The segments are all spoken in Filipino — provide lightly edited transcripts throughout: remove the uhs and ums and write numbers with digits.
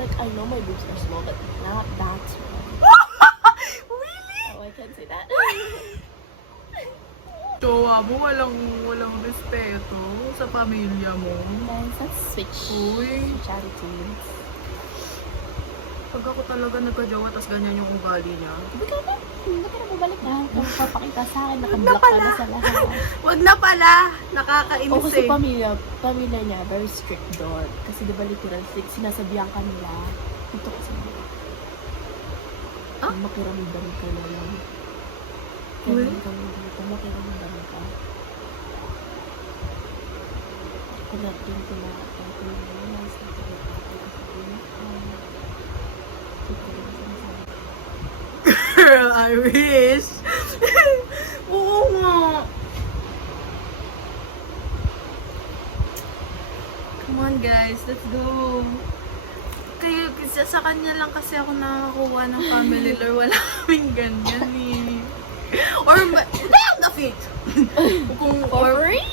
Like, I know my boobs are small, but not that small. Really? Oh, I can't say that. Jowa mo, walang respeto sa pamilya mo. Guys, let's switch. Uy. Switch attitudes. Pag ako talaga nagka-jowa, tas ganyan yung ugali niya. Hindi ka na babalik na. Kung papakita sa akin, nakablock ka na sa lahat. Wag na pala! Nakakainis O kasi eh. pamilya niya, very strict doon. Kasi diba literal, sinasabihan ka nila. Ito kasi Ah? makiramdam ka na lang. Uy? Makiramdam ka. Kaya din sila, Girl, I wish. Oo nga. Come on guys, let's go. Kaya sa kanya lang kasi ako nakakuha ng family lore. Wala kaming ganyan eh. Or, damn the fit! For free?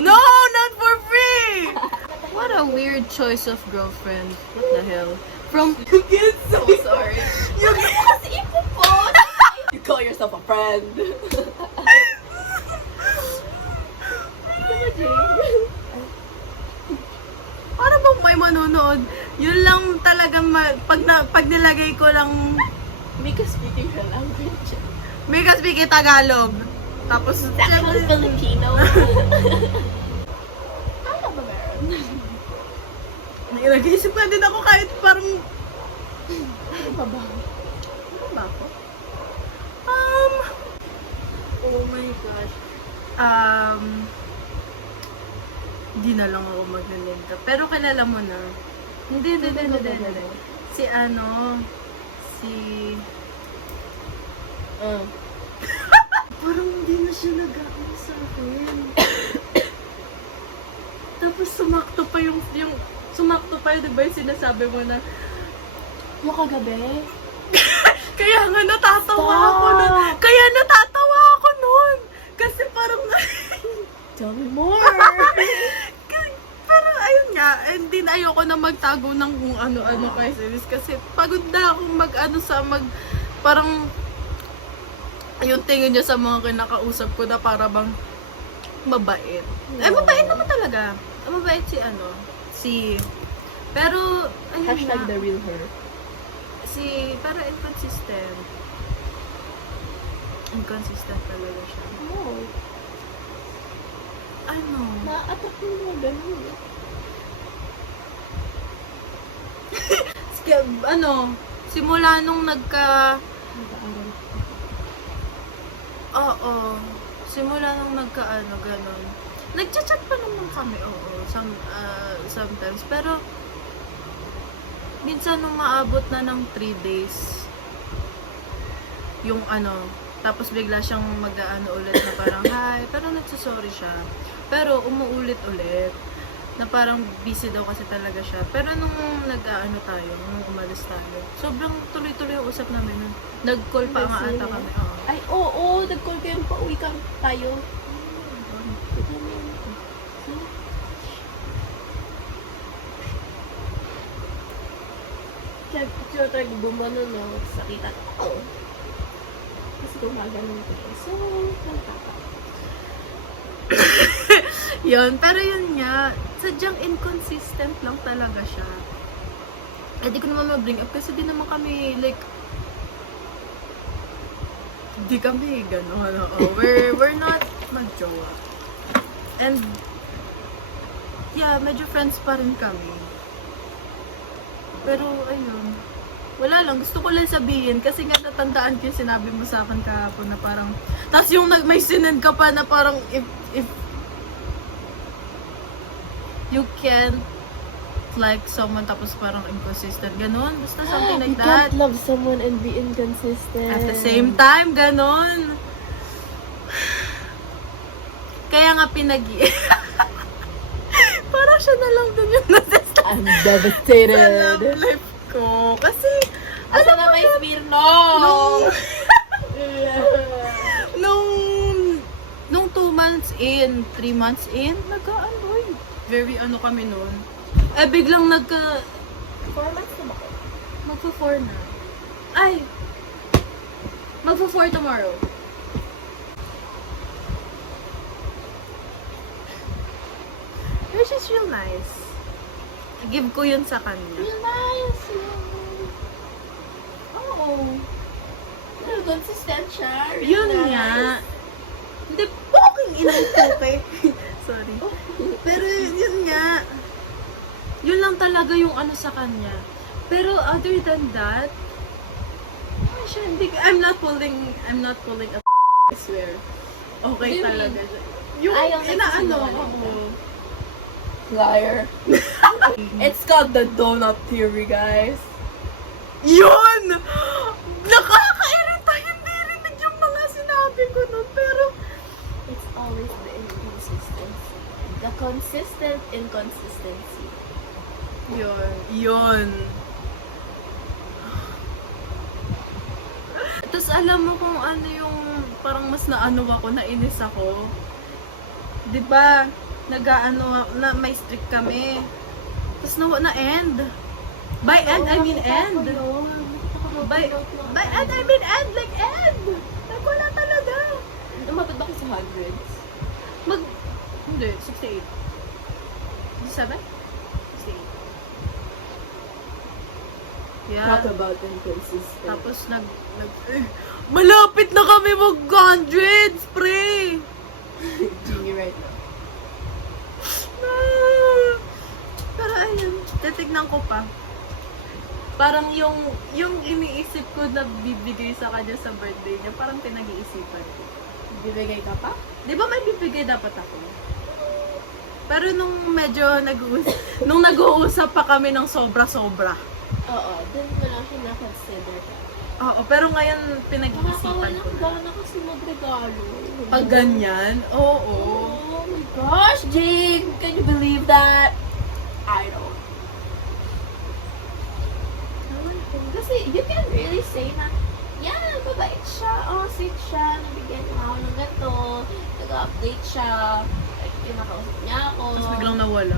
No, not for free! What a weird choice of girlfriend. What the hell? From... You get so sorry. You get... Kasi ipupot! You call yourself a friend. Para bang may manonood? Yun lang talaga, pag nilagay ko lang, Mika speaking her language. may speaking Tagalog. Tapos, Actually Filipino. Ano ba meron? nag-iisip na din ako kahit parang, Ano ba ba? ano ba ako? Oh my gosh. Hindi na lang ako mag-link up. Pero kilala mo na. Hindi. Si parang hindi na siya nag-aano sa akin. Tapos sumakto pa yung diba yung sinasabi mo na, Yung kagabi? kaya nga natatawa Stop! ako nun. Kasi parang, Tell me more! pero ayun nga, hindi na ayoko na magtago ng kung ano-ano kay Celis kasi pagod na akong parang yung tingin niya sa mga kinakausap ko na para bang mabait. Eh, mabait naman talaga. Mabait pero, ayun Hashtag na, the real her. pero inconsistent talaga siya. Oh, Ano? na-attract mo mga ganun. Simula nung Nag-aaral. simula nung ganun. Nagchat-chat pa naman kami, sometimes. Pero, minsan nung maabot na ng 3 days, yung tapos bigla siyang ulit na parang, hi, pero nagsusorry siya. Pero, umuulit-ulit, na parang busy daw kasi talaga siya. Pero nung nung umalis tayo, sobrang tuloy-tuloy yung usap namin. Nag-call pa nga ata kami. Ay, oo, nag-call kayo, pauwi tayo. Siya try bumano, no? Sakita ko. Kasi gumagano ko siya. So, nagtaka. Yun, pero yun nga, sadyang inconsistent lang talaga siya. Eh, di ko naman ma-bring up kasi di naman kami, di kami gano'n. We're not mag-jowa. And, yeah, medyo friends pa rin kami. Pero, ayun. Wala lang. Gusto ko lang sabihin. Kasi nga natandaan ko yung sinabi mo sa akin kahapon na parang... Tapos yung may sinend ka pa na parang if you can't like someone tapos parang inconsistent. Ganon. Basta something like You that. can't love someone and be inconsistent. At the same time, ganon. Kaya nga parang siya na lang dun yung nasasama I'm sa devastated. love life ko. Kasi, Asa na may Smirno? nung 2 months in, 3 months in, very kami noon. Eh, biglang 4 months na ba ko? Magpo-4 na. Ay! Magpo-4 tomorrow. Which is real nice. Give ko yun sa kanya. Real nice. Oo. Pero consistent siya. Real Yun nice. nga. Hindi, poking inang puke. Sorry. Pero yun nga. Yun lang talaga yung ano sa kanya. Pero other than that, ano siya, hindi, I'm not pulling a I swear. Okay What do you talaga mean? siya. Yung Ayaw inaano nagsisinungaling ako. Liar. It's called the donut theory, guys. Yun! Nakakairita, hindi rinig yung mga sinabi ko nun, pero It's always the inconsistency. The consistent inconsistency. Yun. Tapos alam mo kung ano yung parang mas naano ako, nainis ako. 'Di ba? Nag-aano na may strict kami. Tapos na-end. By end I mean end. By end I mean end, like end. Like wala talaga. Umabot ba kayo sa hundreds? Hindi, 68. 67? 68. Yeah. Talk about inconsistent. Tapos malapit na kami mag-hundreds, pre! Genie right now. Pero ayun, titignan ko pa. Parang yung iniisip ko na bibigay sa kanya sa birthday niya, parang pinag-iisipan ko. Bibigay ka pa? Di ba may bibigay dapat ako? Pero nung medyo nung nag-uusap pa kami ng sobra-sobra. Oo, dun mo lang siya na-consider ka. Oo, pero ngayon pinag-iisipan ko Nakakawalang na. gana kasi magregalo. Pag ganyan, oo. Oh my gosh, Jane! Can you believe that? I don't. Kasi you can really say na, yeah, mabait siya, oh, sweet siya, nabigyan niya ako ng ganito, nag-update siya, like, kinakausap niya ako. Tapos biglang nawala.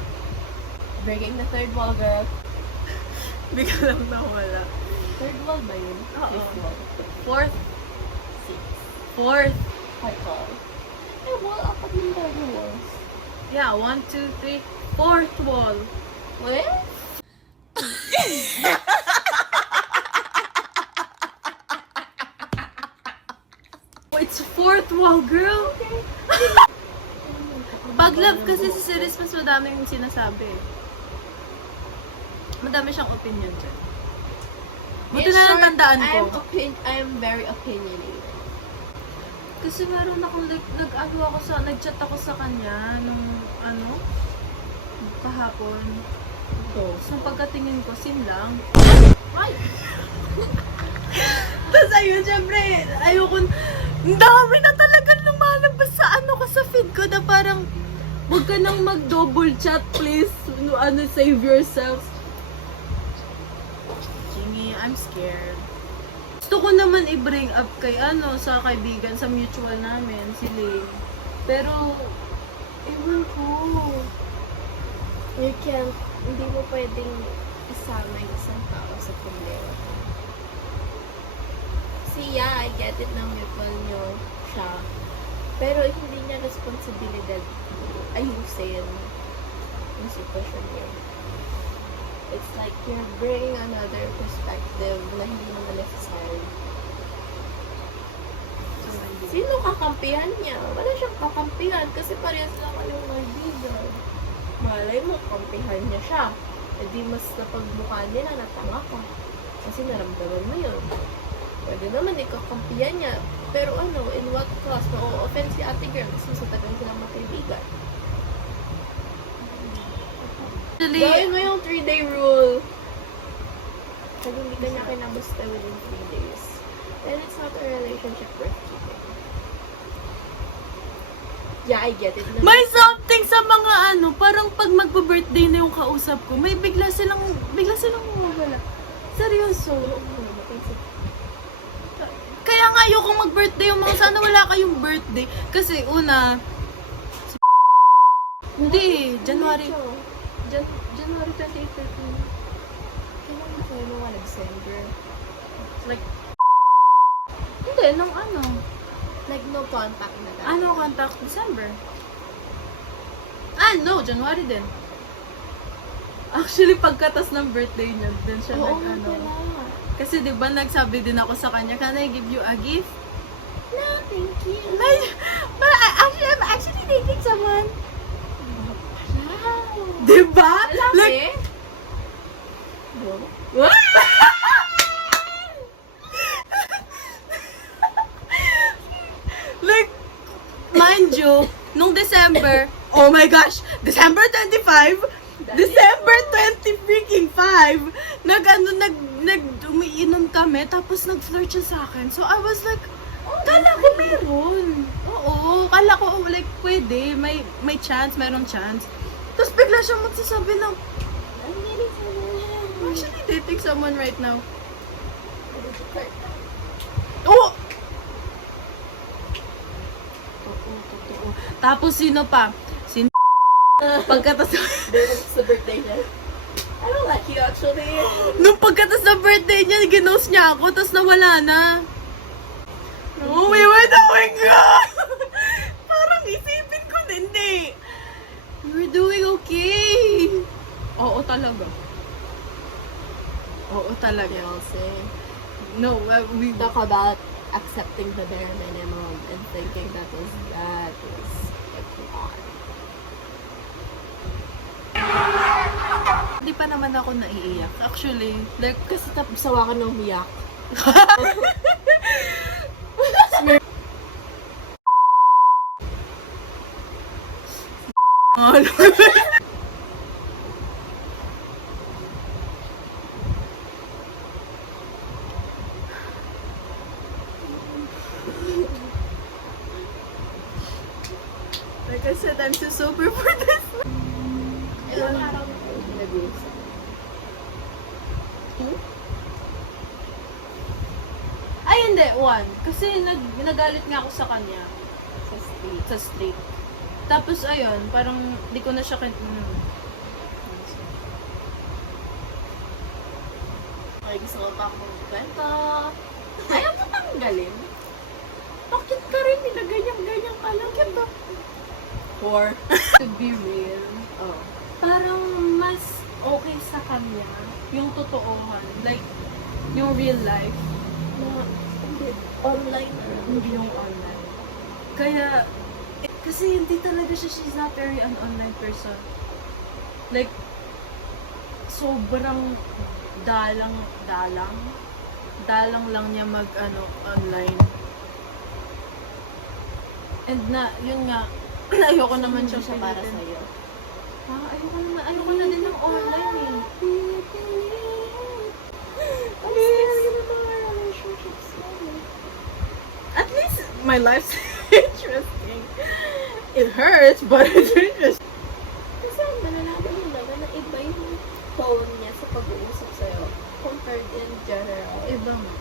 Breaking the third wall, girl. Biglang nawala. Third wall ba yun? Oo. Fifth wall. Fourth. Sixth. Fourth. Fourth wall. Eh, wall, apat yung third walls. Yeah, 1, 2, 3. Fourth wall. What? Oh, it's fourth wall, girl. Pag love kasi sa series, mas madami yung sinasabi. Madami siyang opinion dyan. Buti In na lang short, tandaan ko. I'm very opinionated. Kasi meron akong nag-chat ako sa kanya nung kahapon. So, Tapos nung pagkatingin ko, sin lang. ay! Tapos ayun, syempre, ayoko, ang dami na talaga lumalabas sa ko sa feed ko na parang, huwag ka nang mag-double chat, please. Save yourself. Jingy, I'm scared. Gusto ko naman i-bring up kay sa kaibigan, sa mutual namin, si Lane. Pero, ewan ko. You can't, hindi mo pwedeng isama yung isang tao sa problema. Kasi yeah, I get it na mutual nyo siya. Pero hindi niya responsibilidad ayusin yung sitwasyon niya. It's like you're bringing another perspective na hindi naman necessary. Sino kakampihan niya? Wala siyang kakampihan kasi parehas lang kayong kaibigan. Malay mo, kampihan niya siya. E di mas napagmukha nila na tanga ka. Kasi naramdaman mo yun. Pwede naman ikakampihan niya. Pero in what cost? Ma-offend si ate girl kasi sa tagal silang magkaibigan. Actually, Gawin mo yung 3-day rule. Pag hindi ka niya kinabusta within 3 days, then it's not a relationship worth keeping. Yeah, I get it. may something sa mga parang pag magbo-birthday na yung kausap ko, may bigla silang mawawala. Seryoso. Kaya nga ayokong mag-birthday yung mga sana wala kayong birthday. Kasi una, hindi, January 28, 13. kayo nung December. Like, hindi, nung ano? Like, no contact na dahil. Ano contact? December. No, January din. Actually, pagkatas ng birthday niya, din siya Oo, nag-ano. pala. Kasi di ba nagsabi din ako sa kanya, can I give you a gift? No, thank you. But I'm actually dating someone. Wow. Di ba? Lalaki? No. Like, mind you, nung December, oh my gosh, December 25, December 20 freaking 5, umiinom kami, tapos nag-flirt siya sa akin. So, I was like, kala ko meron. Oo, kala ko, like, pwede, may chance, merong chance. Tapos bigla siyang magsasabi ng, I'm getting I'm actually dating someone right now. Oh! Totoo. Tapos sino pa? Pagkatas sa birthday niya. I don't like you actually. nung pagkatas ng birthday niya, ginost niya ako, tapos nawala na. No, we were doing good! Parang isipin ko na, hindi. We were doing okay. Oo talaga. Oo talaga. Fiancé. No, we Talk about accepting the bare minimum and thinking that is like a lot. Hindi pa naman ako naiiyak. Actually, like, Kasi sawa ka nang umiyak. like I said, I'm too sober for this. Ilang araw na kayo nag-uusap? Ay, hindi. One. Kasi nagalit nga ako sa kanya Sa street. sa street. Tapos, ayun, parang di ko na siya Ay, gusto ko pa akong kwento. Ayaw mo tanggalin. Bakit ka rin nila ganyan ka lang? Kaya Or, to be real. oh. Parang mas okay sa kanya yung totoohan. Like, yung real life. Na, hindi, online na lang. Hindi yung online. Kaya, kasi hindi talaga siya, she's not very an online person. Like, sobrang dalang lang niya online. And yun nga, ayoko naman siya siya para pilitin. sa'yo. Ayoko na din ng online eh. At least, my life's interesting. It hurts, but it's interesting. Kasi malalaman mo naman na iba yung tone niya sa pag-uusap sa'yo compared in general. Iba nga.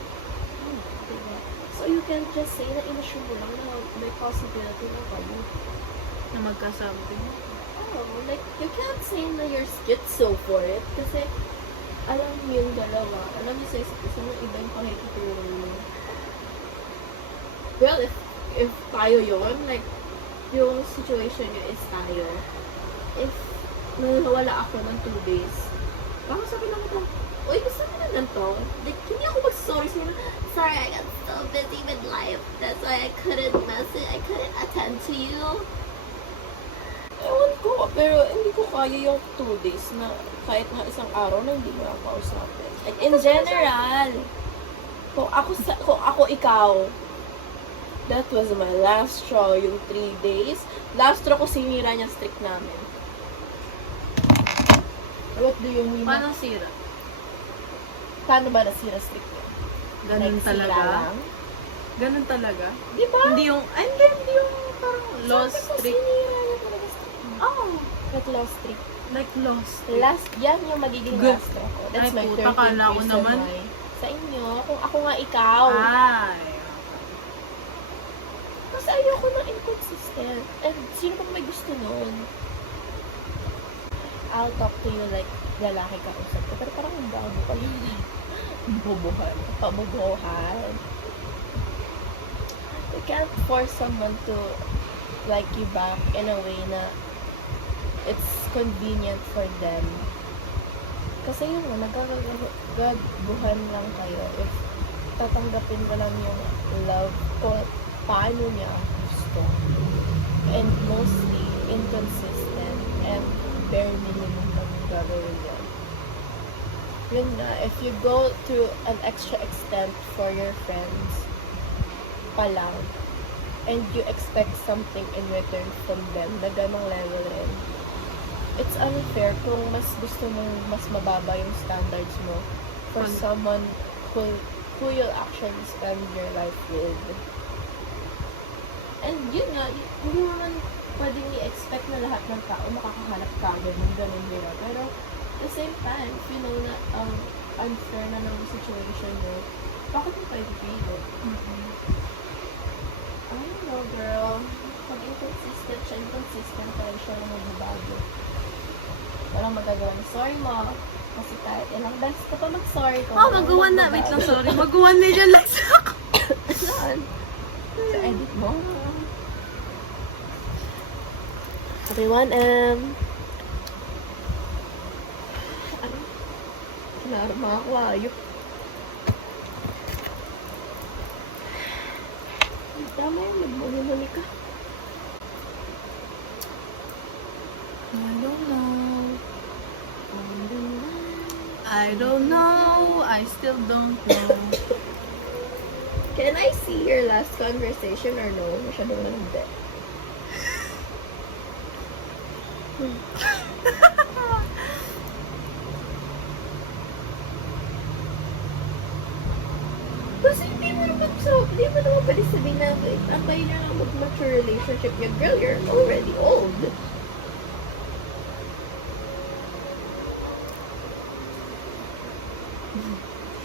Diba? So you can just say na in-assume mo lang na may possibility na kayo. Na magka-something. Oh, like, you can't say na you're schizo for it kasi alam niyo yung dalawa. Alam niyo sa isa't isa na iba yung pakikitulong niyo. Well, if tayo yun, like, yung situation niyo is tayo. If nawala ako ng 2 days, baka sabi lang ito, uy, gusto mo na ganito? Like, hindi ako mag-sorry sa'yo na, sorry, I got so busy with life. That's why I couldn't attend to you. Ewan ko, pero hindi ko kaya yung 2 days na kahit na isang araw na hindi mo ako kausapin. Like, in general, kung ako ikaw, that was my last straw, yung 3 days. Last straw ko sinira niya streak namin. What do you mean? Paano sira? Paano ba nasira streak niya? Ganun Like, sira talaga? lang? Ganun talaga? Di ba? Hindi yung parang lost Sabi ko, streak. sinira niya talaga streak. Oh, Like lost streak. like lost streak. Yan yung magiging Good. last straw ko. That's Ay, my puta, 13th kala ko reason naman. why. Sa inyo, kung ako nga ikaw. Ay. Kasi ayoko na inconsistent. And sino pa may gusto nun? I'll talk to you like lalaki ka usap ko. Pero parang ang bago pa yun. pabubuhan. You can't force someone to like you back in a way na it's convenient for them. Kasi yun nga, nagkagabuhan lang kayo if tatanggapin mo lang yung love kung paano niya gusto. And mostly, inconsistent and bare minimum lang yung gagawin niya. Yun nga, if you go to an extra extent for your friends pa lang, and you expect something in return from them na ganong level rin, it's unfair kung mas gusto mong mas mababa yung standards mo for someone who you'll actually spend your life with. And yun nga, hindi mo naman pwedeng i-expect na lahat ng tao makakahanap ka agad ng ganun nila. Pero at the same time, if you know na unfair na ng situation mo, bakit mo pa ipipili? I don't know, girl. Pag inconsistent pa rin siya na magbabago. Walang magagawa ng sorry mo. Kasi kahit ilang beses ka pa mag-sorry ko. Mag-1 na. Wait lang, sorry. Mag-1 million likes ako. Saan? Sa edit mo. 31M. Ano? Kinarma ako, ayok. Tama yun, nagmuli-muli ka. I don't know. I still don't know. Can I see your last conversation or no? Masyadong hindi. Kasi hindi mo naman pwede sabihin na antay na lang mag-mature relationship niya. Girl, you're already old.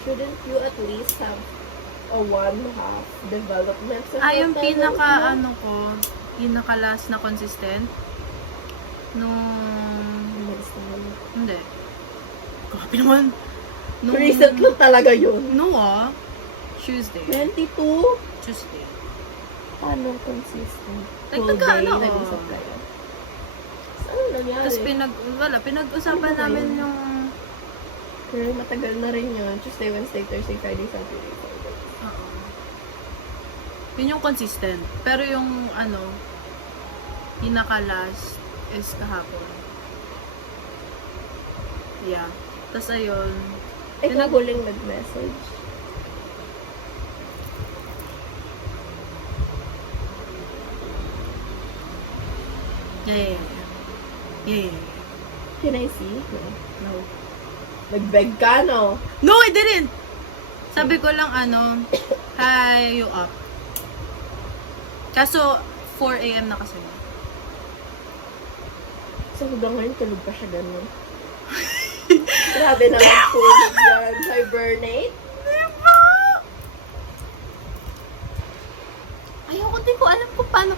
Shouldn't you at least have a one-half development sa Yung total mo? pinaka-last na consistent, hindi. Grabe naman. Recent lang talaga yun. Tuesday. 22? Tuesday. Paano consistent? Like, Whole nagkaano day, ako. nag-usap kayo? Ano nangyari? Tapos pinag-usapan Ano ba namin yun? yung... Pero matagal na rin yun. Tuesday, Wednesday, Thursday, Friday, Saturday, Sunday. Oo. Yun yung consistent. Pero yung pinaka-last is kahapon. Yeah. Tapos ayun. Ikaw huling nag-message. Yeah. Can I see? No. Nag-beg ka, no? No, I didn't! Sabi ko lang hi, you up? Kaso, 4 a.m. na kasi. So hanggang ngayon, tulog pa siya ganun. Grabe naman tulog yan. Hibernate? Diba? Ayoko, hindi ko alam kung paano,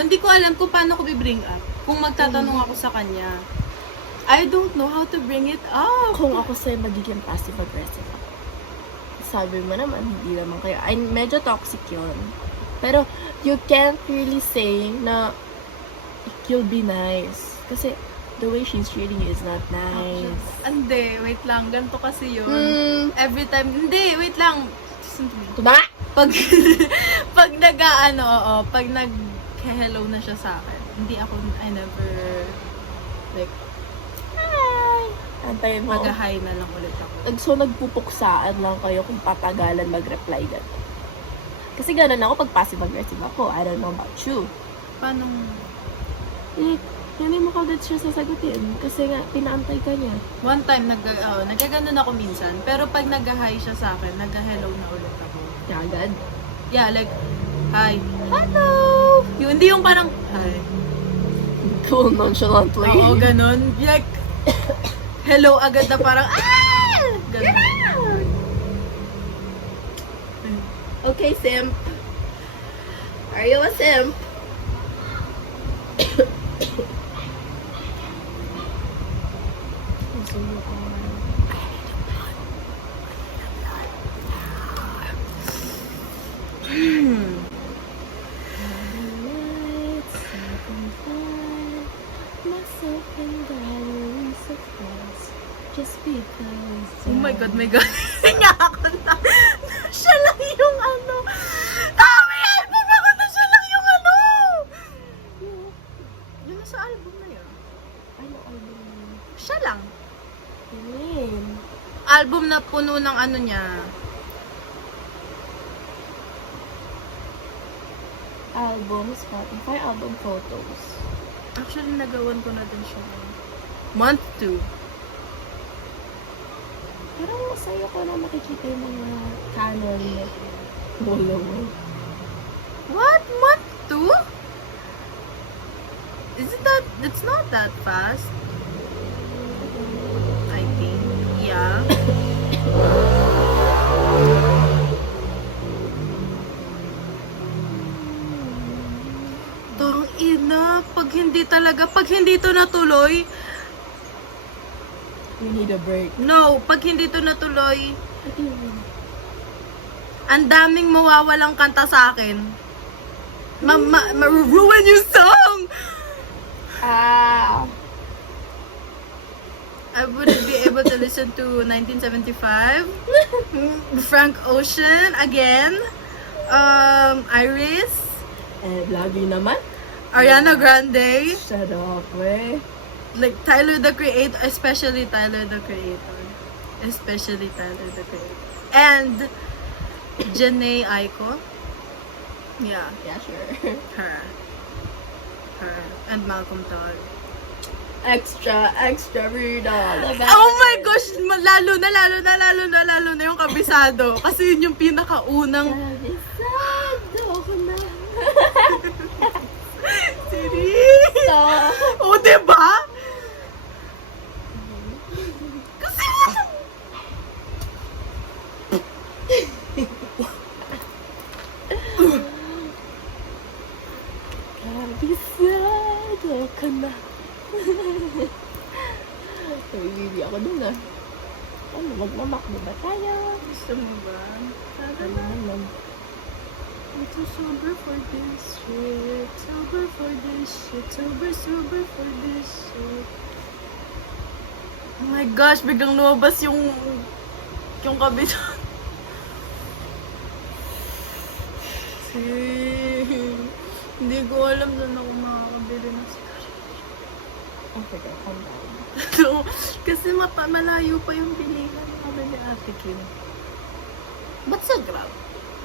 hindi ko alam kung paano ko bibring up. Kung magtatanong ako sa kanya. I don't know how to bring it up. Kung ako sa'yo, magiging passive-aggressive ako. Sabi mo naman, hindi naman kayo. Ay, medyo toxic yun. Pero, you can't really say na you'll be nice. Kasi, the way she's treating you is not nice. Hindi, wait lang. Ganito kasi yun. Every time, hindi, wait lang. Tuba! Pag pag nag-hello na siya sa akin, I never, like, Antayin mo. mag-hi na lang ulit ako. So, nagpupuksaan lang kayo kung patagalan mag-reply gano'n. Kasi gano'n ako pag passive-aggressive ako. I don't know about you. Paano? Hindi mo kagad siya sasagutin. Kasi nga, pinaantay ka niya. One time, nagaganon ako minsan. Pero pag nag-hi siya sa akin, nag-hello na ulit ako. Agad? Yeah, like, hi. Hello! Hindi yung parang, hi. Cool, nonchalantly. Oo, ganon. Like, hello agad na parang, ganon. Okay, simp. Are you a simp? Oh my God, my God. Nga ako na. Siya lang yung ano. Tama yan! Album ako na siya lang yung ano. Yun na sa album na yun. Ano album? Siya lang. Yun. Album na puno ng ano niya. Album, Spotify, album photos. Actually, nagawan ko na din siya. Month 2. Parang masaya ko na makikita yung mga canon na follower. What? Month 2? Isn't that, it's not that fast. I think. Yeah. Tang ina, pag hindi to natuloy, We need a break. no, pag hindi to natuloy, ang daming mawawalang kanta sa akin. Ma-ruin yung song! Ah! I wouldn't be able to listen to 1975, Frank Ocean again, Iris, Lagi naman. Ariana Grande, Shut up, eh. like Tyler the Creator, especially Tyler the Creator, and Janae Aiko. Yeah, Yeah, sure. her, and Malcolm Todd. Extra Rita. Oh my gosh! Lalo na yung kabisado. Kasi yun yung pinakaunang... Kabisado ko na. Seriously? O, diba? Kasi... Kabisado ko na. Nabibibi ako dun ah. Ano, magmamakbo ba tayo? Gusto mo ba? Ano naman? It's so sober for this shit. Sober for this shit. Sober for this shit. Oh my gosh, biglang lumabas yung kabisado. Hindi ko alam saan ako makakabili ng sigarilyo. Okay, calm down. So, kasi malayo pa yung bilihan namin ni Ate Kim. Ba't sa Grab?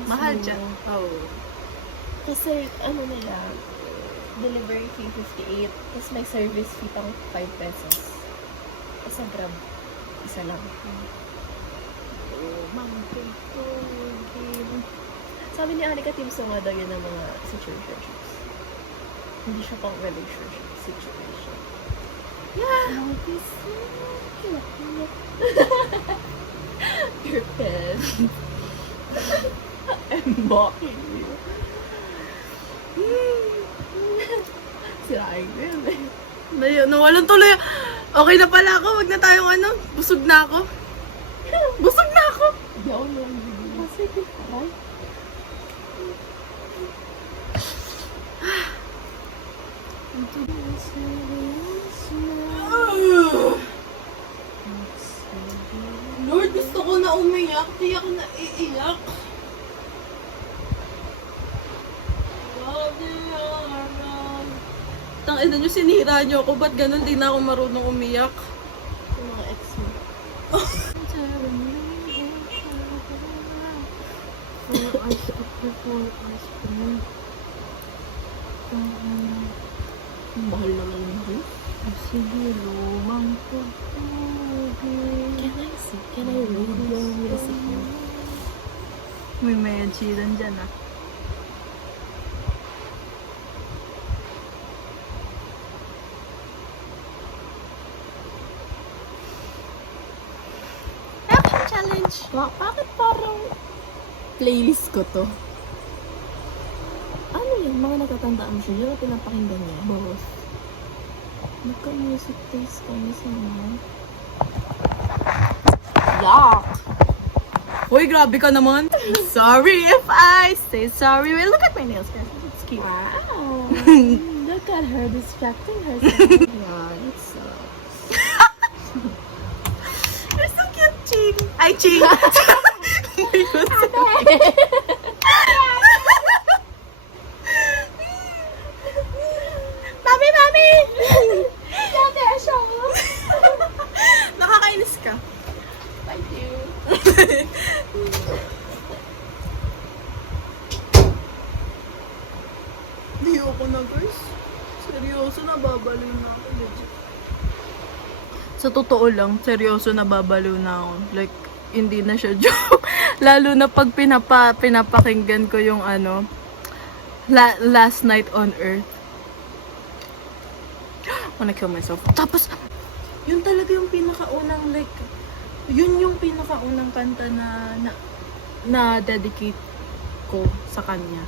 Mahal dyan. Oh. Kasi ano nila, delivery fee 58, tapos may service fee pang 5 pesos. Tapos sa Grab, isa lang. Oh, mountain Sabi ni Anika Timso nga daw yun ng mga situationships. Hindi siya pang relationship situation. Yeah. You're pissed. I'm mocking you. Sirain ko yun eh. Nawalan tuloy. Okay na pala ako. Wag na tayong ano. Busog na ako. Busog na ako. Hindi ako naman bibili. Kasi aray. Lord, gusto ko na umiyak. Di ako na iiyak. Tangina nyo, sinira nyo ako. Ba't ganun? Di na ako marunong umiyak. Yung mga ex mo. Mahal naman yung mahal. Sige, lumang Can I see? Can I read yung music mo? May chilan dyan ah. Challenge! Bakit parang playlist ko to? Ano yun? Mga natatandaan mo siya? Yung pinapakinggan niya? Both. Nagka-music taste kami sa mga. Yuck! Uy, grabe ka naman. Sorry if I say sorry. Wait, look at my nails, guys. It's cute. Wow! Look at her distracting herself. Yeah, it sucks. You're so cute. Ching! Ay, ching! Mami, mami! Dati, siya. Nakakainis ka. Thank you. Hindi ako na, guys. Seryoso, nababaliw na ako. Legit. Sa totoo lang, seryoso nababaliw na ako. Like, hindi na siya joke. Lalo na pag pinapakinggan ko yung ano, Last Night on Earth. I wanna kill myself. Tapos, yun talaga yung pinakaunang like, yun yung pinakaunang kanta na dedicate ko sa kanya.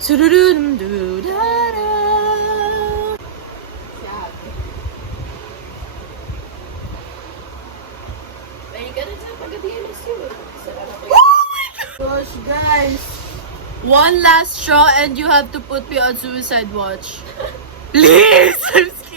Surururumdudara. Sad. Ay, ganun sa pag-adiyanis yun. Sarap ako. Gosh, guys. One last straw and you have to put me on suicide watch. Please! I'm scared.